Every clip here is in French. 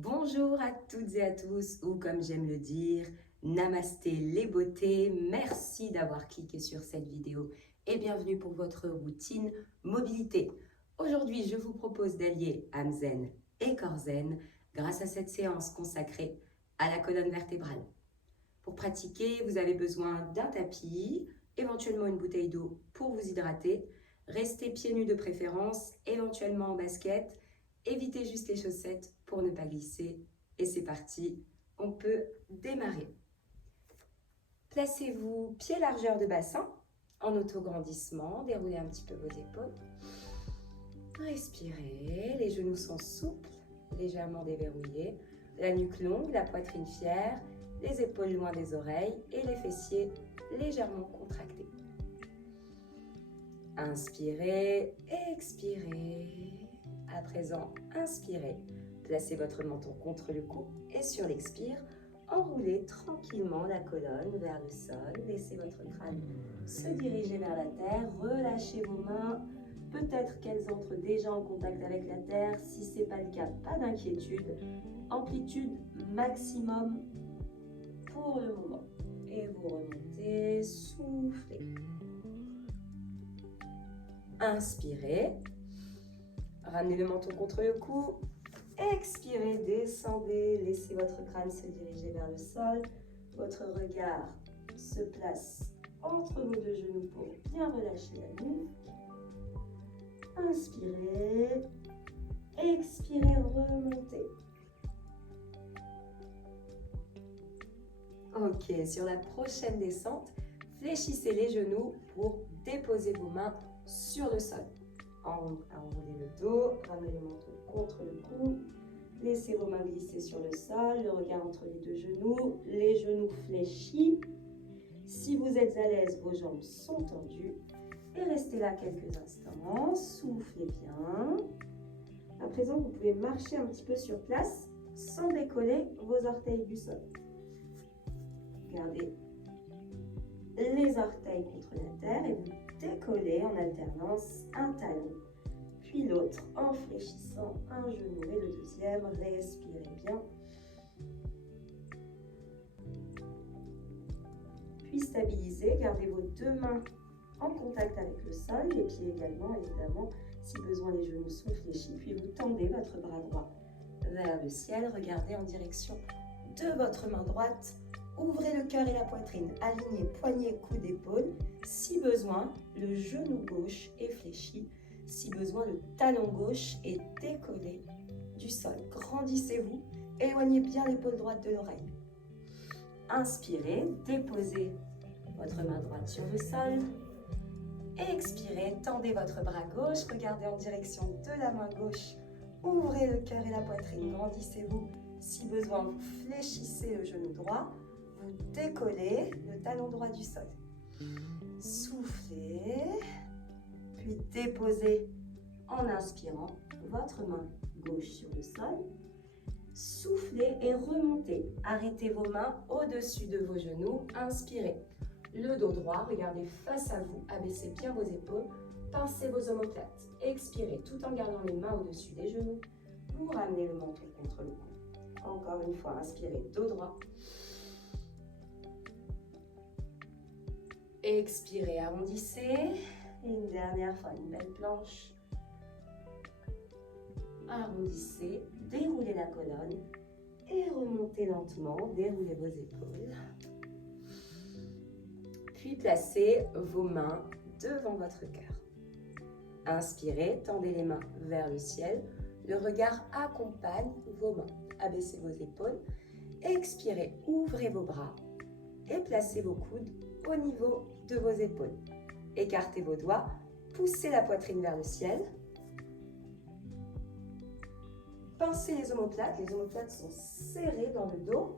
Bonjour à toutes et à tous, ou comme j'aime le dire, namasté les beautés. Merci d'avoir cliqué sur cette vidéo et bienvenue pour votre routine mobilité. Aujourd'hui, je vous propose d'allier âme zen et corps zen grâce à cette séance consacrée à la colonne vertébrale. Pour pratiquer, vous avez besoin d'un tapis, éventuellement une bouteille d'eau pour vous hydrater. Restez pieds nus de préférence, éventuellement en basket. Évitez juste les chaussettes pour ne pas glisser. Et c'est parti, on peut démarrer. Placez-vous pied largeur de bassin, en autograndissement. Déroulez un petit peu vos épaules. Respirez, les genoux sont souples, légèrement déverrouillés. La nuque longue, la poitrine fière, les épaules loin des oreilles et les fessiers légèrement contractés. Inspirez, expirez. À présent, inspirez. Placez votre menton contre le cou et sur l'expire, enroulez tranquillement la colonne vers le sol. Laissez votre crâne se diriger vers la terre. Relâchez vos mains. Peut-être qu'elles entrent déjà en contact avec la terre. Si ce n'est pas le cas, pas d'inquiétude. Amplitude maximum pour le moment. Et vous remontez, soufflez. Inspirez. Ramenez le menton contre le cou. Expirez, descendez. Laissez votre crâne se diriger vers le sol. Votre regard se place entre vos deux genoux pour bien relâcher la nuque. Inspirez. Expirez, remontez. Ok, sur la prochaine descente, fléchissez les genoux pour déposer vos mains sur le sol. Enroulez le dos, ramenez le menton contre le cou. Laissez vos mains glisser sur le sol, le regard entre les genoux fléchis. Si vous êtes à l'aise, vos jambes sont tendues. Et restez là quelques instants, soufflez bien. À présent, vous pouvez marcher un petit peu sur place sans décoller vos orteils du sol. Gardez les orteils contre la terre et vous décollez en alternance un talon, puis l'autre en fléchissant un genou et le deuxième. Respirez bien. Puis stabilisez, gardez vos deux mains en contact avec le sol, les pieds également évidemment. Si besoin, les genoux sont fléchis, puis vous tendez votre bras droit vers le ciel. Regardez en direction de votre main droite. Ouvrez le cœur et la poitrine, alignez poignets, coudes, épaules. Si besoin, le genou gauche est fléchi. Si besoin, le talon gauche est décollé du sol. Grandissez-vous, éloignez bien l'épaule droite de l'oreille. Inspirez, déposez votre main droite sur le sol. Expirez, tendez votre bras gauche, regardez en direction de la main gauche. Ouvrez le cœur et la poitrine, grandissez-vous. Si besoin, vous fléchissez le genou droit. Vous décollez le talon droit du sol. Soufflez, puis déposez en inspirant votre main gauche sur le sol. Soufflez et remontez. Arrêtez vos mains au-dessus de vos genoux. Inspirez. Le dos droit, regardez face à vous. Abaissez bien vos épaules. Pincez vos omoplates. Expirez tout en gardant les mains au-dessus des genoux. Vous ramenez le menton contre le cou. Encore une fois, inspirez, dos droit. Expirez, arrondissez. Et une dernière fois, une belle planche. Arrondissez, déroulez la colonne et remontez lentement, déroulez vos épaules. Puis placez vos mains devant votre cœur. Inspirez, tendez les mains vers le ciel. Le regard accompagne vos mains. Abaissez vos épaules. Expirez, ouvrez vos bras et placez vos coudes au niveau de vos épaules. Écartez vos doigts, poussez la poitrine vers le ciel. Pincez les omoplates sont serrées dans le dos,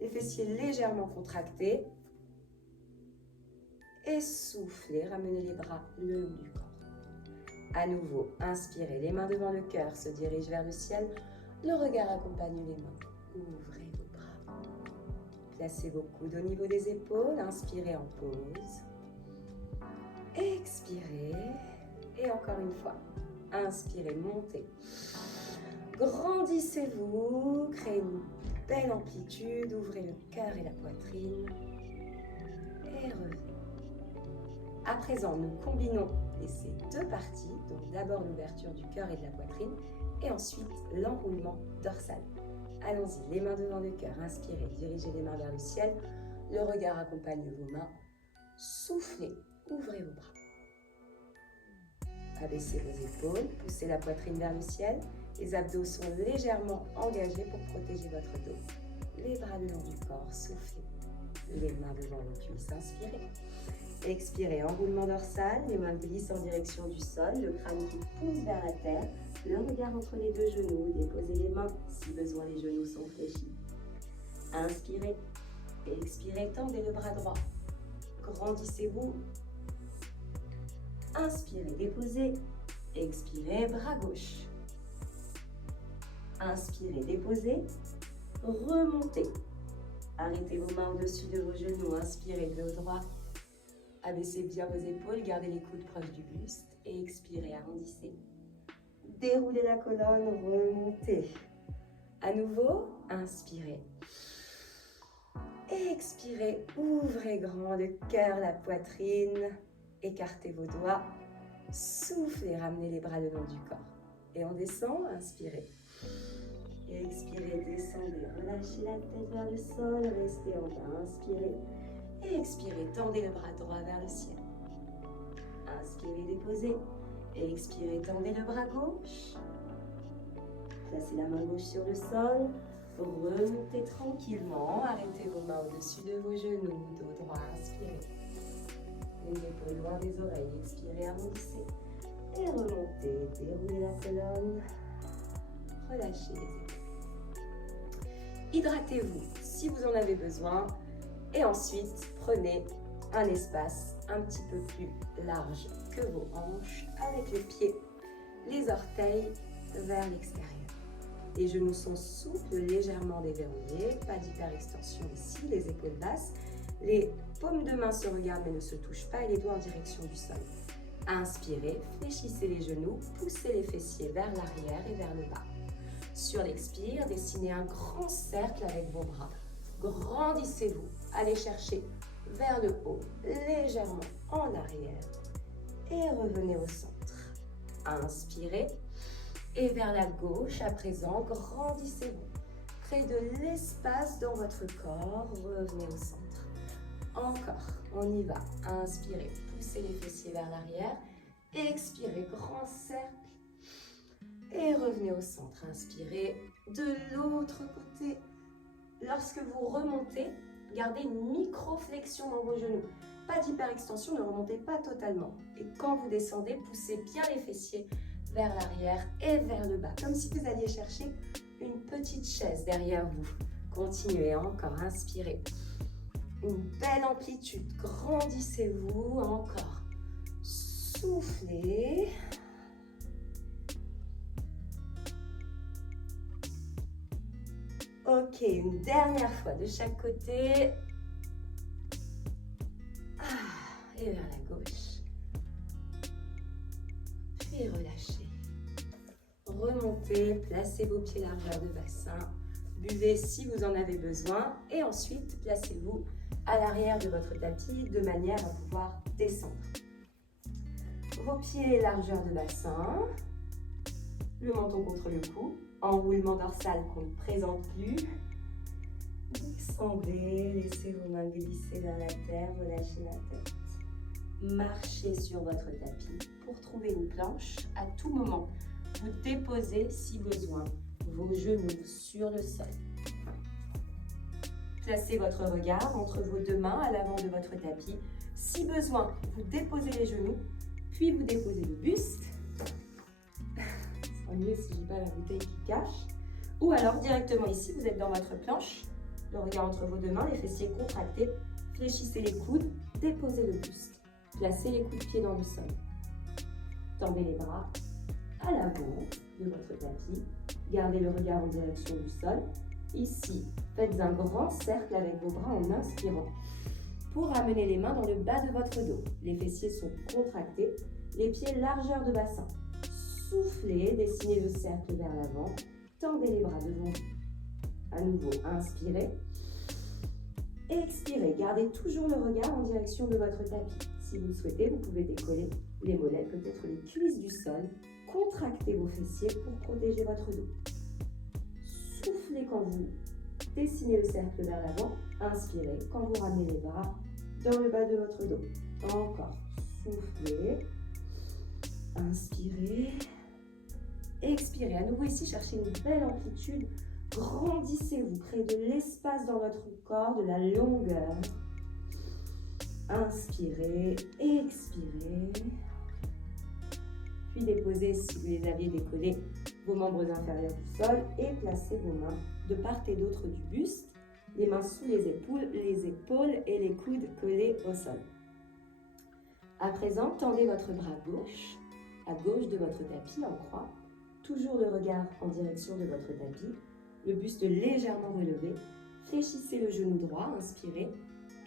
les fessiers légèrement contractés. Et soufflez, ramenez les bras le long du corps. À nouveau, inspirez, les mains devant le cœur se dirigent vers le ciel, le regard accompagne les mains. Ouvrez vos bras. Placez vos coudes au niveau des épaules, inspirez en pause. Expirez, et encore une fois, inspirez, montez. Grandissez-vous, créez une belle amplitude, ouvrez le cœur et la poitrine et revenez. À présent, nous combinons ces deux parties, donc d'abord l'ouverture du cœur et de la poitrine et ensuite l'enroulement dorsal. Allons-y, les mains devant le cœur, inspirez, dirigez les mains vers le ciel, le regard accompagne vos mains, soufflez, ouvrez vos bras. Abaissez vos épaules, poussez la poitrine vers le ciel, les abdos sont légèrement engagés pour protéger votre dos. Les bras le long du corps, soufflez, les mains devant vos cuisses, inspirez. Expirez, enroulement dorsal, les mains glissent en direction du sol, le crâne qui pousse vers la terre, le regard entre les deux genoux, déposez les mains, si besoin les genoux sont fléchis. Inspirez, expirez, tendez le bras droit, grandissez-vous. Inspirez, déposez, expirez, bras gauche. Inspirez, déposez, remontez. Arrêtez vos mains au-dessus de vos genoux, inspirez, dos droit. Abaissez bien vos épaules, gardez les coudes proches du buste et expirez, arrondissez. Déroulez la colonne, remontez. À nouveau, inspirez. Expirez, ouvrez grand le cœur, la poitrine. Écartez vos doigts. Soufflez, ramenez les bras le long du corps. Et on descend, inspirez. Expirez, descendez, relâchez la tête vers le sol, restez en bas, inspirez. Et expirez, tendez le bras droit vers le ciel. Inspirez, déposez. Et expirez, tendez le bras gauche. Placez la main gauche sur le sol. Remontez tranquillement. Arrêtez vos mains au-dessus de vos genoux. Dos droit, inspirez. Les épaules loin des oreilles. Expirez, arrondissez. Et remontez. Déroulez la colonne. Relâchez les épaules. Hydratez-vous si vous en avez besoin. Et ensuite, prenez un espace un petit peu plus large que vos hanches avec les pieds, les orteils vers l'extérieur. Les genoux sont souples, légèrement déverrouillés, pas d'hyperextension ici, les épaules basses. Les paumes de main se regardent mais ne se touchent pas et les doigts en direction du sol. Inspirez, fléchissez les genoux, poussez les fessiers vers l'arrière et vers le bas. Sur l'expire, dessinez un grand cercle avec vos bras. Grandissez-vous, allez chercher vers le haut, légèrement en arrière et revenez au centre. Inspirez et vers la gauche, à présent, grandissez-vous. Créez de l'espace dans votre corps, revenez au centre. Encore, on y va. Inspirez, poussez les fessiers vers l'arrière. Expirez, grand cercle. Et revenez au centre. Inspirez de l'autre côté. Lorsque vous remontez, gardez une micro-flexion dans vos genoux. Pas d'hyperextension, ne remontez pas totalement. Et quand vous descendez, poussez bien les fessiers vers l'arrière et vers le bas. Comme si vous alliez chercher une petite chaise derrière vous. Continuez encore, inspirez. Une belle amplitude, grandissez-vous encore. Soufflez. Ok, une dernière fois de chaque côté. Et vers la gauche. Puis relâchez. Remontez, placez vos pieds largeur de bassin. Buvez si vous en avez besoin. Et ensuite, placez-vous à l'arrière de votre tapis de manière à pouvoir descendre. Vos pieds largeur de bassin. Le menton contre le cou. Enroulement dorsal qu'on ne présente plus. Descendez, laissez vos mains glisser vers la terre, relâchez la tête. Marchez sur votre tapis pour trouver une planche. À tout moment, vous déposez, si besoin, vos genoux sur le sol. Placez votre regard entre vos deux mains à l'avant de votre tapis. Si besoin, vous déposez les genoux, puis vous déposez le buste. Mieux si je n'ai pas la bouteille qui cache. Ou alors directement ici, vous êtes dans votre planche, le regard entre vos deux mains, les fessiers contractés, fléchissez les coudes, déposez le buste, placez les coups de pied dans le sol. Tendez les bras à l'avant de votre tapis, gardez le regard en direction du sol. Ici, faites un grand cercle avec vos bras en inspirant pour amener les mains dans le bas de votre dos. Les fessiers sont contractés, les pieds largeur de bassin. Soufflez, dessinez le cercle vers l'avant, tendez les bras devant vous. À nouveau, inspirez. Expirez. Gardez toujours le regard en direction de votre tapis. Si vous le souhaitez, vous pouvez décoller les mollets, peut-être les cuisses du sol. Contractez vos fessiers pour protéger votre dos. Soufflez quand vous dessinez le cercle vers l'avant. Inspirez quand vous ramenez les bras dans le bas de votre dos. Encore. Soufflez. Inspirez. Expirez. À nouveau ici, cherchez une belle amplitude. Grandissez-vous. Créez de l'espace dans votre corps, de la longueur. Inspirez. Expirez. Puis déposez, si vous les aviez décollés, vos membres inférieurs du sol et placez vos mains de part et d'autre du buste, les mains sous les épaules et les coudes collés au sol. À présent, tendez votre bras gauche, à gauche de votre tapis en croix, toujours le regard en direction de votre tapis, le buste légèrement relevé, fléchissez le genou droit, inspirez,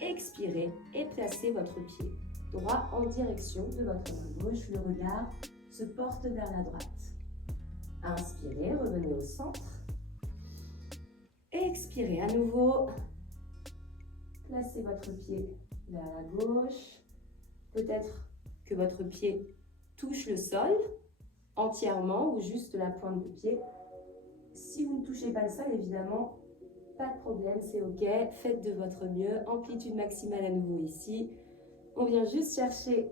expirez et placez votre pied droit en direction de votre main gauche, le regard se porte vers la droite. Inspirez, revenez au centre. Expirez à nouveau. Placez votre pied vers la gauche. Peut-être que votre pied touche le sol entièrement ou juste la pointe du pied. Si vous ne touchez pas le sol, évidemment, pas de problème, c'est OK. Faites de votre mieux. Amplitude maximale à nouveau ici. On vient juste chercher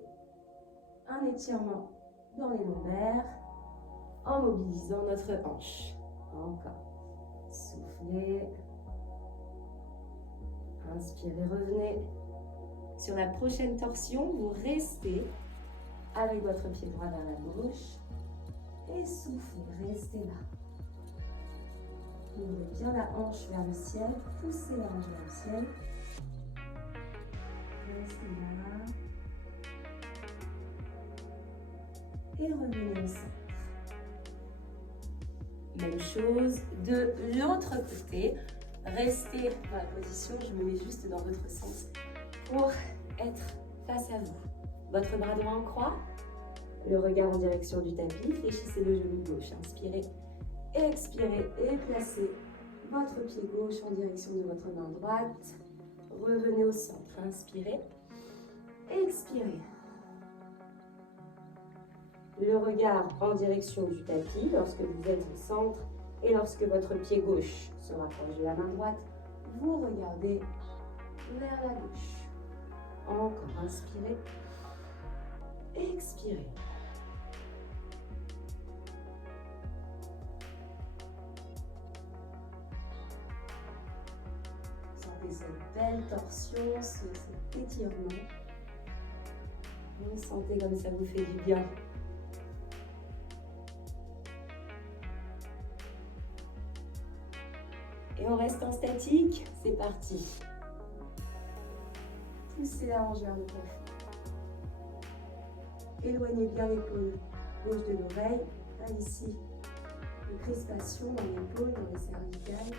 un étirement dans les lombaires en mobilisant notre hanche. Encore. Soufflez. Inspirez, revenez. Sur la prochaine torsion, vous restez avec votre pied droit vers la gauche et soufflez, restez là. Ouvrez bien la hanche vers le ciel, poussez la hanche vers le ciel. Restez là. Et revenez au centre. Même chose de l'autre côté. Restez dans la position, je me mets juste dans votre sens pour être face à vous. Votre bras droit en croix, le regard en direction du tapis, fléchissez le genou gauche, inspirez, expirez et placez votre pied gauche en direction de votre main droite. Revenez au centre, inspirez, expirez. Le regard en direction du tapis lorsque vous êtes au centre et lorsque votre pied gauche se rapproche de la main droite, vous regardez vers la gauche. Encore, inspirez, expirez. Sentez cette belle torsion, cet étirement. Vous sentez comme ça vous fait du bien. Et on reste en statique, c'est parti. Poussez la hanche vers le plafond. Éloignez bien l'épaule gauche de l'oreille. Là, ici, une crispation dans l'épaule, dans les cervicales.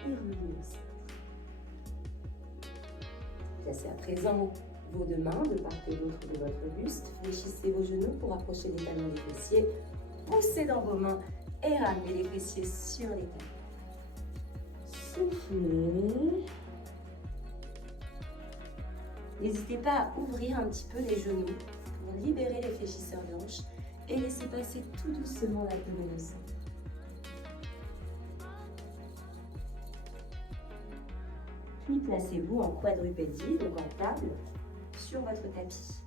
Et revenez au centre. Placez à présent vos deux mains de part et d'autre de votre buste. Fléchissez vos genoux pour approcher les talons des fessiers. Poussez dans vos mains et ramenez les fessiers sur les talons. Soufflez. N'hésitez pas à ouvrir un petit peu les genoux pour libérer les fléchisseurs de hanches et laisser passer tout doucement l'abdomen au centre. Puis placez-vous en quadrupédie, donc en table, sur votre tapis.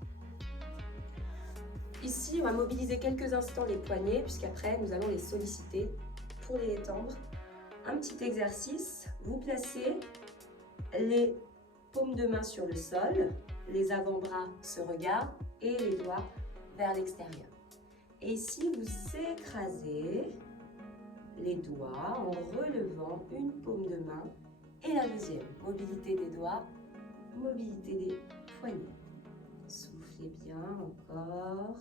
Ici, on va mobiliser quelques instants les poignets, puisqu'après, nous allons les solliciter pour les détendre. Un petit exercice, vous placez les paumes de main sur le sol, les avant-bras se regardent et les doigts vers l'extérieur. Et ici, vous écrasez les doigts en relevant une paume de main et la deuxième. Mobilité des doigts, mobilité des poignets. Soufflez bien encore.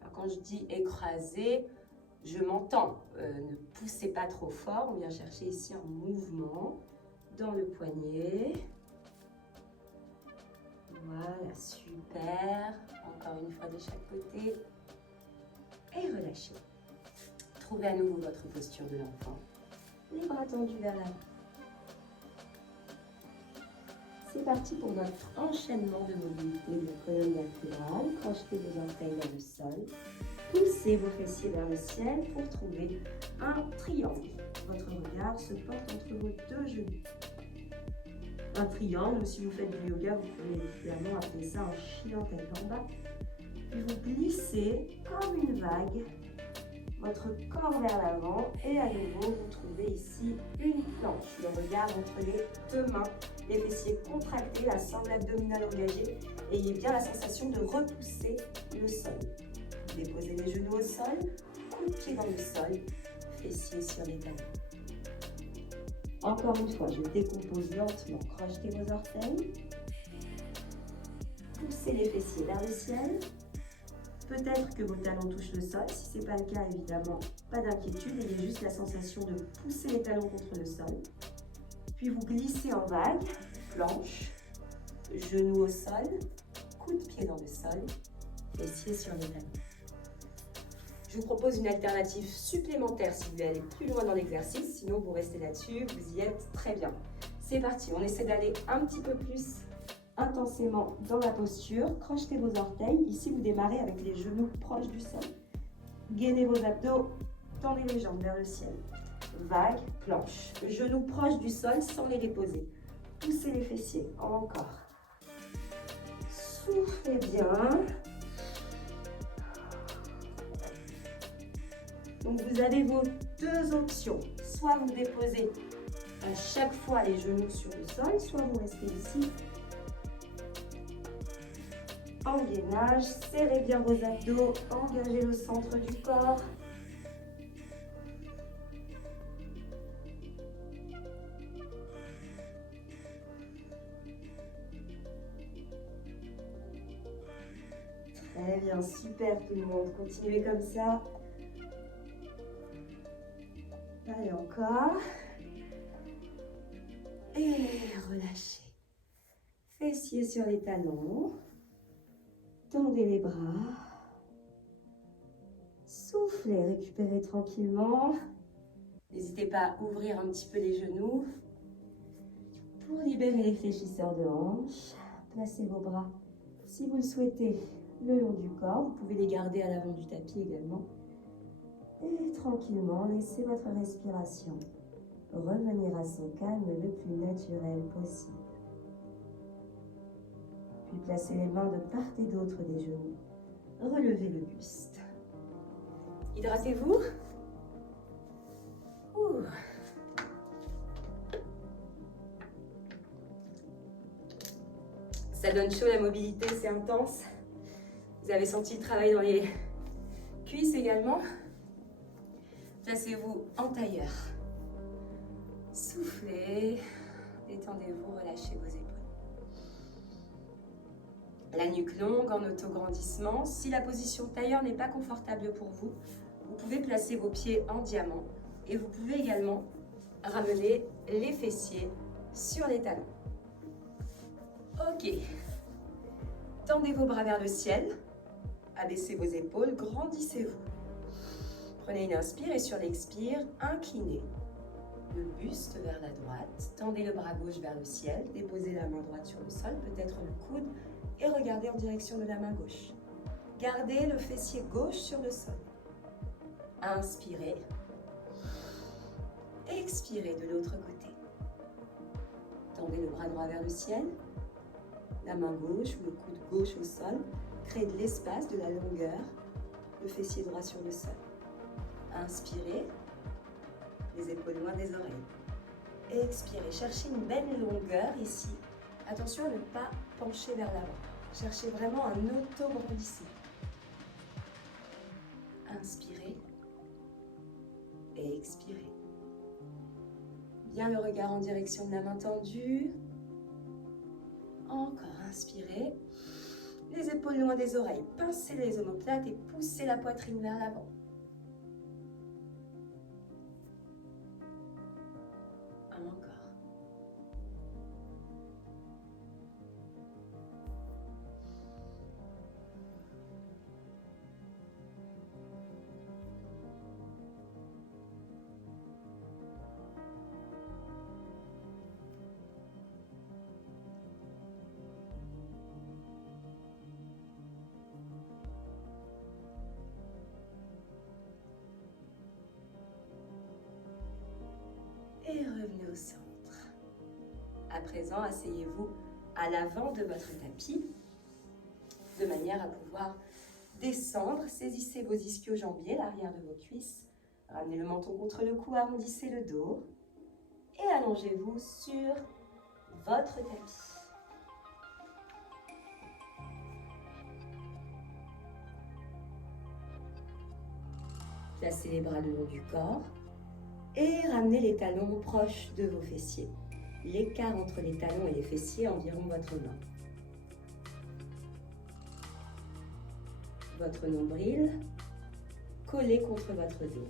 Alors quand je dis écraser, je m'entends. Ne poussez pas trop fort. On vient chercher ici un mouvement dans le poignet. chaque côté et relâchez. Trouvez à nouveau votre posture de l'enfant. Les bras tendus vers l'avant. C'est parti pour notre enchaînement de mobilité de la colonne vertébrale. Crochetez vos orteils vers le sol. Poussez vos fessiers vers le ciel pour trouver un triangle. Votre regard se porte entre vos deux genoux. Un triangle, ou si vous faites du yoga, vous pouvez évidemment appeler ça un chien tête en bas. Puis vous glissez comme une vague votre corps vers l'avant et à nouveau vous trouvez ici une planche. Le regard entre les deux mains, les fessiers contractés, la sangle abdominale engagée. Ayez bien la sensation de repousser le sol. Déposez les genoux au sol, coup de pied dans le sol, fessiers sur les talons. Encore une fois, je décompose lentement. Crochetez vos orteils. Poussez les fessiers vers le ciel. Peut-être que vos talons touchent le sol. Si ce n'est pas le cas, évidemment, pas d'inquiétude. Ayez juste la sensation de pousser les talons contre le sol. Puis vous glissez en vague, planche, genoux au sol, coup de pied dans le sol, fessiers sur les talons. Je vous propose une alternative supplémentaire si vous voulez aller plus loin dans l'exercice. Sinon, vous restez là-dessus, vous y êtes très bien. C'est parti, on essaie d'aller un petit peu plus intensément dans la posture. Crochetez vos orteils. Ici, vous démarrez avec les genoux proches du sol. Gainez vos abdos, tendez les jambes vers le ciel. Vague, planche. Genoux proches du sol sans les déposer. Poussez les fessiers, encore. Soufflez bien. Donc vous avez vos deux options. Soit vous déposez à chaque fois les genoux sur le sol, soit vous restez ici. En gainage, serrez bien vos abdos, engagez le centre du corps. Très bien, super tout le monde. Continuez comme ça. Allez, encore. Et relâchez. Fessiers sur les talons. Tendez les bras. Soufflez, récupérez tranquillement. N'hésitez pas à ouvrir un petit peu les genoux pour libérer les fléchisseurs de hanches. Placez vos bras, si vous le souhaitez, le long du corps. Vous pouvez les garder à l'avant du tapis également. Et tranquillement, laissez votre respiration revenir à son calme le plus naturel possible. Puis placez les mains de part et d'autre des genoux. Relevez le buste. Hydratez-vous. Ça donne chaud, la mobilité, c'est intense. Vous avez senti le travail dans les cuisses également. Placez-vous en tailleur. Soufflez, détendez-vous, relâchez vos épaules. La nuque longue en autograndissement. Si la position tailleur n'est pas confortable pour vous, vous pouvez placer vos pieds en diamant et vous pouvez également ramener les fessiers sur les talons. Ok. Tendez vos bras vers le ciel, abaissez vos épaules, grandissez-vous. Prenez une inspire et sur l'expire, inclinez le buste vers la droite. Tendez le bras gauche vers le ciel, déposez la main droite sur le sol, peut-être le coude, et regardez en direction de la main gauche. Gardez le fessier gauche sur le sol. Inspirez. Expirez de l'autre côté. Tendez le bras droit vers le ciel, la main gauche ou le coude gauche au sol. Créez de l'espace, de la longueur, le fessier droit sur le sol. Inspirez, les épaules loin des oreilles. Expirez, cherchez une belle longueur ici. Attention à ne pas pencher vers l'avant. Cherchez vraiment un auto-grandissement. Inspirez et expirez. Bien le regard en direction de la main tendue. Encore, inspirez. Les épaules loin des oreilles. Pincez les omoplates et poussez la poitrine vers l'avant. Encore. À présent, asseyez-vous à l'avant de votre tapis, de manière à pouvoir descendre. Saisissez vos ischio-jambiers, l'arrière de vos cuisses. Ramenez le menton contre le cou, arrondissez le dos. Et allongez-vous sur votre tapis. Placez les bras le long du corps et ramenez les talons proches de vos fessiers. L'écart entre les talons et les fessiers environ votre main. Votre nombril collé contre votre dos.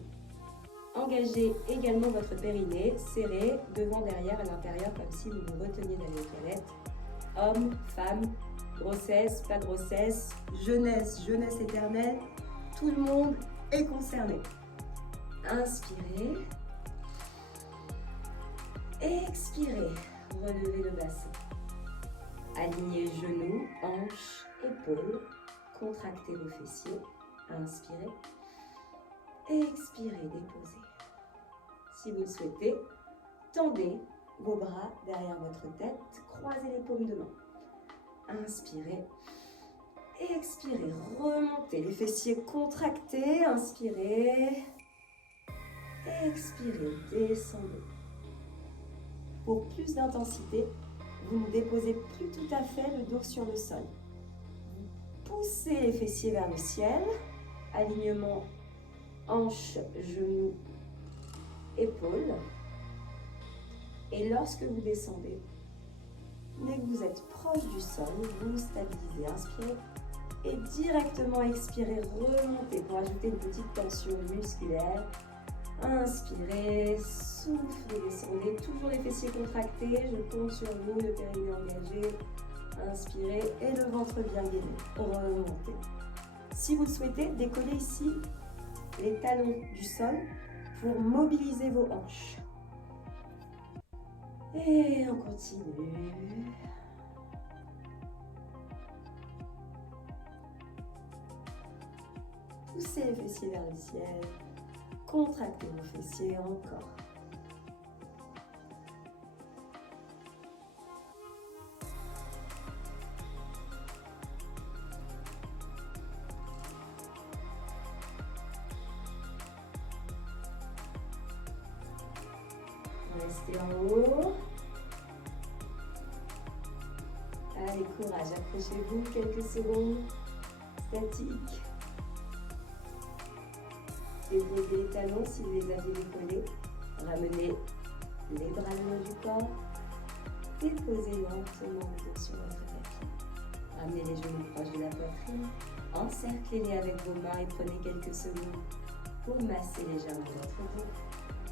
Engagez également votre périnée, serré, devant, derrière, à l'intérieur, comme si vous vous reteniez d'aller aux toilettes. Homme, femme, grossesse, pas grossesse, jeunesse, jeunesse éternelle, tout le monde est concerné. Inspirez. Expirez. Relevez le bassin. Alignez genoux, hanches, épaules. Contractez vos fessiers. Inspirez. Expirez, déposez. Si vous le souhaitez, tendez vos bras derrière votre tête, croisez les paumes de main. Inspirez. Expirez, remontez les fessiers contractés. Inspirez. Expirez, descendez. Pour plus d'intensité, vous ne déposez plus tout à fait le dos sur le sol. Vous poussez les fessiers vers le ciel. Alignement hanches, genoux, épaules. Et lorsque vous descendez, dès que vous êtes proche du sol, vous stabilisez. Inspirez et directement expirez, remontez pour ajouter une petite tension musculaire. Inspirez, soufflez, descendez, toujours les fessiers contractés. Je compte sur vous, le périnée engagé. Inspirez et le ventre bien gainé. Remontez. Si vous le souhaitez, décollez ici les talons du sol pour mobiliser vos hanches. Et on continue. Poussez les fessiers vers le ciel. Contractez vos fessiers encore. Restez en haut. Allez, courage, accrochez-vous quelques secondes. Statique. Déposez les talons si vous les avez décollés. Ramenez les bras le long du corps. Déposez lentement le dos sur votre tapis. Ramenez les genoux proches de la poitrine. Encerclez-les avec vos mains et prenez quelques secondes pour masser légèrement votre dos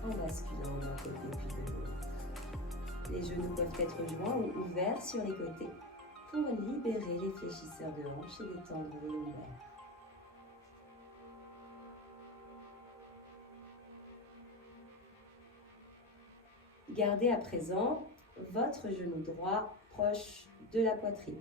en basculant d'un côté puis de l'autre. Les genoux peuvent être joints ou ouverts sur les côtés pour libérer les fléchisseurs de hanches et détendre vos lombaires. Gardez à présent votre genou droit proche de la poitrine.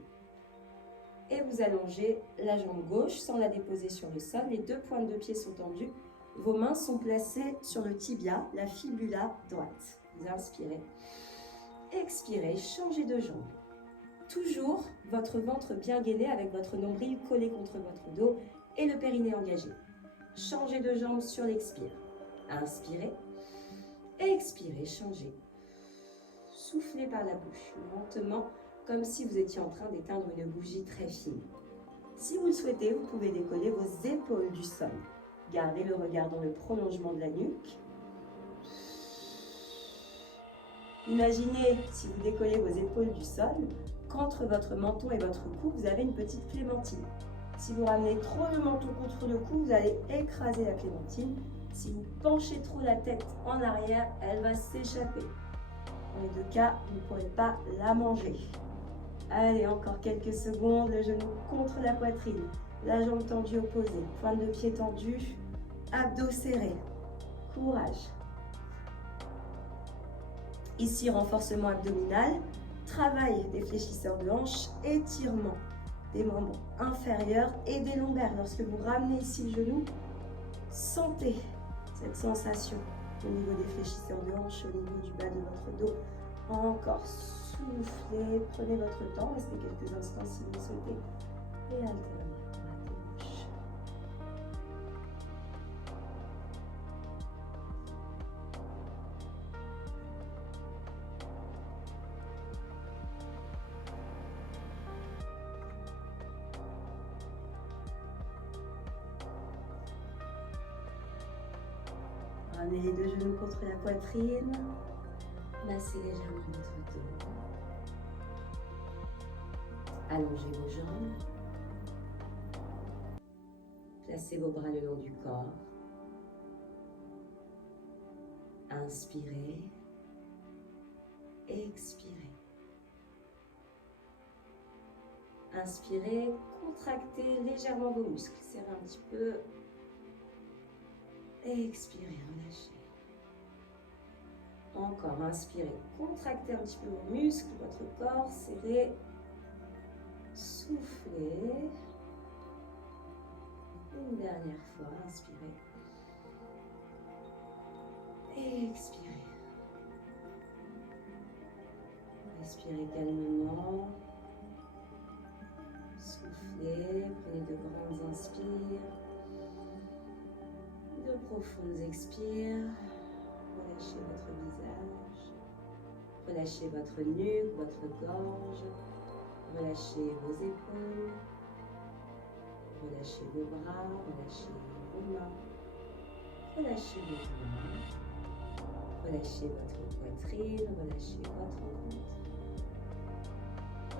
Et vous allongez la jambe gauche sans la déposer sur le sol. Les deux pointes de pied sont tendues. Vos mains sont placées sur le tibia, la fibula droite. Vous inspirez. Expirez, changez de jambe. Toujours votre ventre bien gainé avec votre nombril collé contre votre dos et le périnée engagé. Changez de jambe sur l'expire. Inspirez. Expirez, changez. Soufflez par la bouche, lentement, comme si vous étiez en train d'éteindre une bougie très fine. Si vous le souhaitez, vous pouvez décoller vos épaules du sol. Gardez le regard dans le prolongement de la nuque. Imaginez, si vous décollez vos épaules du sol, qu'entre votre menton et votre cou, vous avez une petite clémentine. Si vous ramenez trop le menton contre le cou, vous allez écraser la clémentine. Si vous penchez trop la tête en arrière, elle va s'échapper. Dans les deux cas, vous ne pourrez pas la manger. Allez, encore quelques secondes, le genou contre la poitrine, la jambe tendue opposée, pointe de pied tendue, abdos serrés. Courage. Ici, renforcement abdominal, travail des fléchisseurs de hanches, étirement des membres inférieurs et des lombaires. Lorsque vous ramenez ici le genou, sentez cette sensation au niveau des fléchisseurs de hanches, au niveau du bas de votre dos. Encore, soufflez, prenez votre temps, restez quelques instants si vous le souhaitez et alternez droite et gauche. Ramenez les deux genoux contre la poitrine. Massez légèrement votre dos. Allongez vos jambes. Placez vos bras le long du corps. Inspirez. Expirez. Inspirez, contractez légèrement vos muscles. Serrez un petit peu. Expirez, relâchez. Encore, inspirez, contractez un petit peu vos muscles, votre corps, serrez. Soufflez. Une dernière fois, inspirez. Expirez. Respirez calmement. Soufflez, prenez de grandes inspires. De profondes expires. Relâchez votre visage. Relâchez votre nuque, votre gorge. Relâchez vos épaules. Relâchez vos bras. Relâchez vos mains. Relâchez vos doigts. Relâchez votre poitrine. Relâchez votre ventre.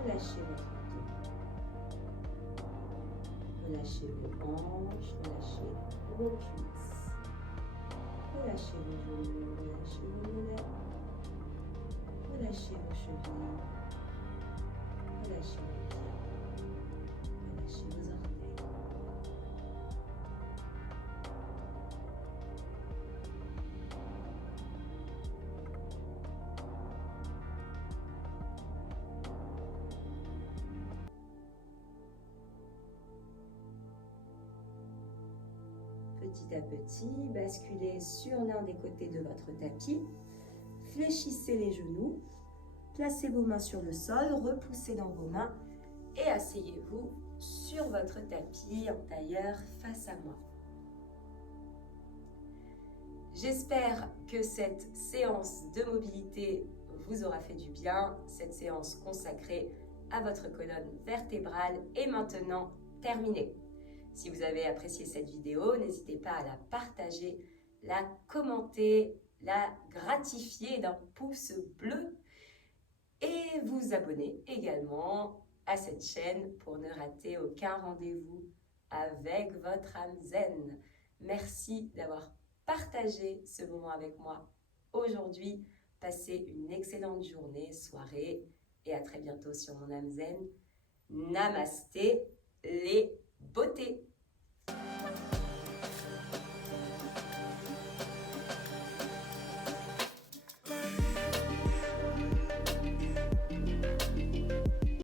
Relâchez votre dos. Relâchez vos hanches. Relâchez vos cuisses. Relâchez vos genoux, relâchez vos mollets, relâchez vos chevilles, relâchez vos pieds, relâchez vos orteils. Petit à petit, basculez sur l'un des côtés de votre tapis. Fléchissez les genoux. Placez vos mains sur le sol, repoussez dans vos mains et asseyez-vous sur votre tapis en tailleur face à moi. J'espère que cette séance de mobilité vous aura fait du bien. Cette séance consacrée à votre colonne vertébrale est maintenant terminée. Si vous avez apprécié cette vidéo, n'hésitez pas à la partager, la commenter, la gratifier d'un pouce bleu et vous abonner également à cette chaîne pour ne rater aucun rendez-vous avec votre âme zen. Merci d'avoir partagé ce moment avec moi aujourd'hui. Passez une excellente journée, soirée et à très bientôt sur mon âme zen. Namasté les beautés.